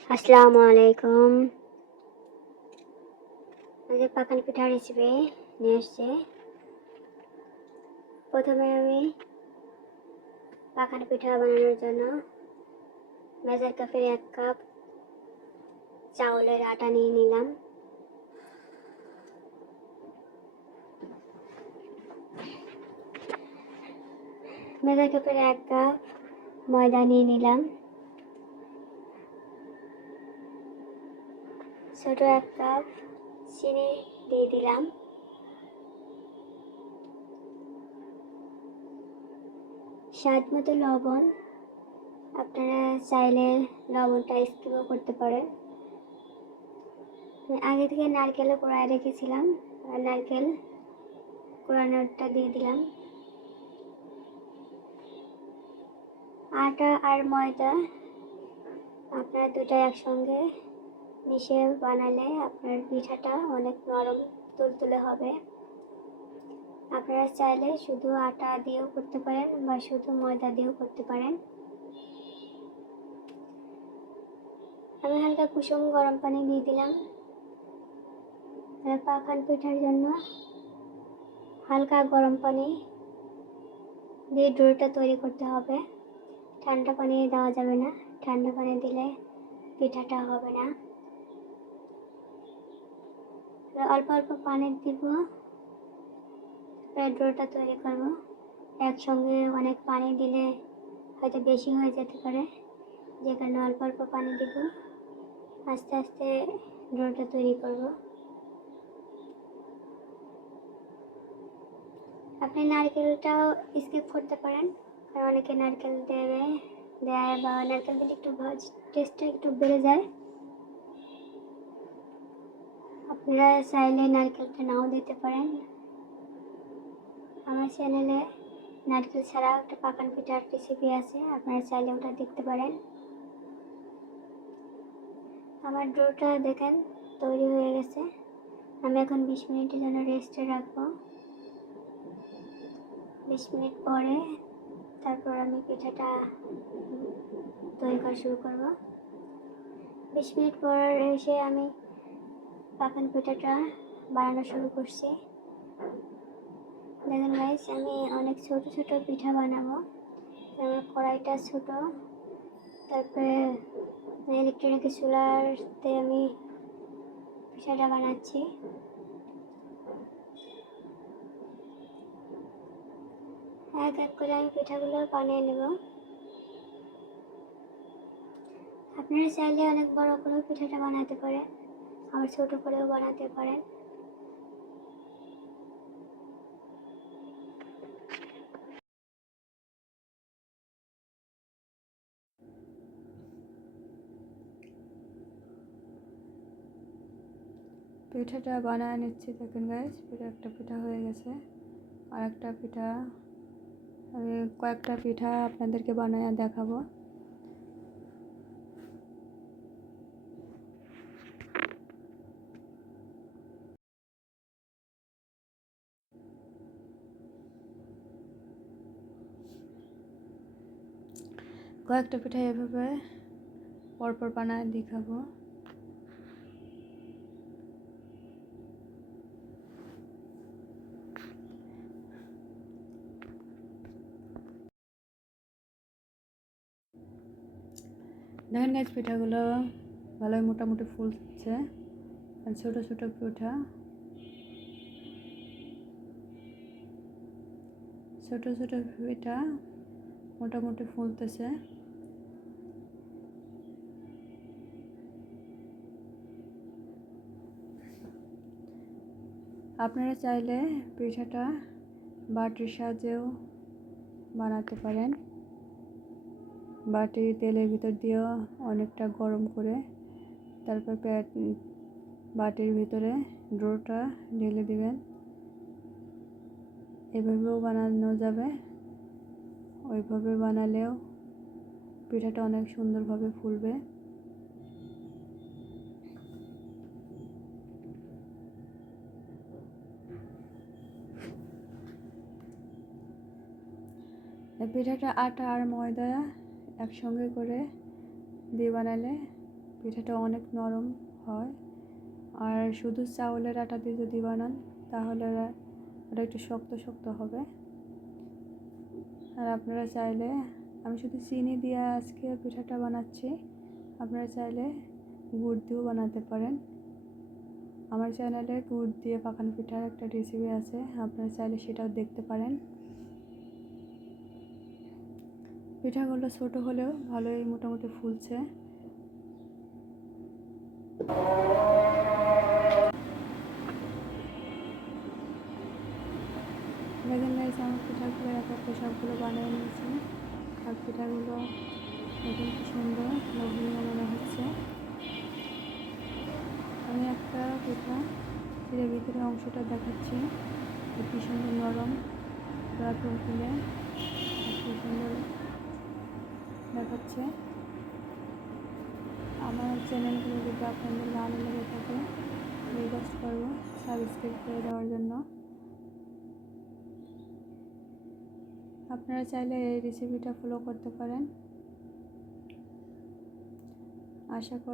আসসালামু আলাইকুম। আজকে পাকান পিঠা রেসিপি নিয়ে এসেছি। প্রথমে আমি পাকান পিঠা বানানোর জন্য মেজার কাপের 1 কাপ চাউলের আটা নিয়ে নিলাম। মেজার কাপের 1 কাপ ময়দা নিয়ে নিলাম। ছোট 1 কাপ চিনি দিয়ে দিলাম। স্বাদ মতো লবণ, আপনারা চাইলে লবণটা স্কিপও করতে পারেন। আগে থেকে নারকেল কোড়ায় রেখেছিলাম, নারকেল কোড়ানোটা দিয়ে দিলাম। আটা আর ময়দা আপনারা দুটো একসঙ্গে মিশিয়ে বানালে আপনার পিঠাটা অনেক নরম তুলতুলে হবে। আপনারা চাইলে শুধু আটা দিয়েও করতে পারেন বা শুধু ময়দা দিয়েও করতে পারেন। আমি হালকা কুসুম গরম পানি দিয়ে দিলাম। পাকান পিঠার জন্য হালকা গরম পানি দিয়ে ডোটা তৈরি করতে হবে। ঠান্ডা পানি দেওয়া যাবে না, ঠান্ডা পানি দিলে পিঠাটা হবে না। অল্প অল্প পানি দিব, ডোটা তৈরি করব। একসঙ্গে অনেক পানি দিলে হয়তো বেশি হয়ে যেতে পারে, যে কারণে অল্প অল্প পানি দিব। আস্তে আস্তে ডোটা তৈরি করব। আপনি নারকেলটাও স্কিপ করতে পারেন, কারণ অনেকে নারকেল দেয় বা নারকেল দিলে একটু টেস্টটা একটু বেড়ে যায়। আপনারা চাইলে নারকেলটা নাও দিতে পারেন। আমার চ্যানেলে নারকেল ছাড়া একটা পাকান পিঠার রেসিপি আছে, আপনারা চাইলে ওটা দেখতে পারেন। আমার ডোটা দেখেন তৈরি হয়ে গেছে। আমি এখন 20 মিনিটের জন্য রেস্টে রাখবো। 20 মিনিট পরে তারপর আমি পিঠাটা তৈরি করা শুরু করব। 20 মিনিট পর এসে আমি পাকান পিঠাটা বানানো শুরু করছি। দেখেন গাইস, আমি অনেক ছোট ছোট পিঠা বানাবো। আমার কড়াইটা ছোট, তারপরে ইলেকট্রিক চুলাতে আমি পিঠাটা বানাচ্ছি। এক এক করে আমি পিঠাগুলো বানিয়ে নেব। আপনারা চাইলে অনেক বড় করেও পিঠাটা বানাতে পারেন, আবার ছোট করেও বানাতে পারেন। পিঠাটা বানায় নিচ্ছি। দেখুন গাইস, একটা পিঠা হয়ে গেছে। আর একটা পিঠা, আমি কয়েকটা পিঠা আপনাদেরকে বানায় দেখাবো। কয়েকটা পিঠা এভাবে পরপর বানায় দেখাবো। দেখেন গাইস, পিঠাগুলো ভালোই মোটামুটি ফুলছে। আর ছোট ছোট পিঠা, ছোট ছোট পিঠা মোটামুটি ফুলতেছে। আপনারা চাইলে পিঠাটা বাটির সাহায্যেও বানাতে পারেন। বাটি তেলের ভিতর দিয়েও অনেকটা গরম করে তারপর বাটির ভিতরে ডোটা ঢেলে দিবেন। এভাবেও বানানো যাবে, ওইভাবে বানালেও পিঠাটা অনেক সুন্দরভাবে ফুলবে। এই পিঠাটা আটা আর ময়দা একসঙ্গে করে দিয়ে বানালে পিঠাটা অনেক নরম হয়। আর শুধু চাউলের আটা দিয়ে যদি বানান তাহলে ওটা একটু শক্ত শক্ত হবে। আর আপনারা চাইলে, আমি শুধু চিনি দিয়ে আজকে পিঠাটা বানাচ্ছি, আপনারা চাইলে গুড় দিয়েও বানাতে পারেন। আমার চ্যানেলে গুড় দিয়ে পাকানো পিঠার একটা রেসিপি আছে, আপনারা চাইলে সেটাও দেখতে পারেন। পিঠাগুলো ছোট হলেও ভালোই মোটামুটি ফুলছে। দেখেন গাইস, আমার পিঠাগুলো এক একটা সবগুলো বানিয়ে নিয়েছি। আর পিঠাগুলো দেখুন কি সুন্দর লোভনীয় মনে হচ্ছে। আমি একটা পিঠা এর ভিতরে অংশটা দেখাচ্ছি, কি সুন্দর নরম রাতুল তুলে কি সুন্দর দেখাচ্ছে। আমার চ্যানেলগুলো যদি আপনাদের ভালো লেগে থাকে রিকোয়েস্ট করবো সাবস্ক্রাইব করে দেওয়ার জন্য। আপনারা চাইলে এই রেসিপিটা ফলো করতে পারেন। আশা করি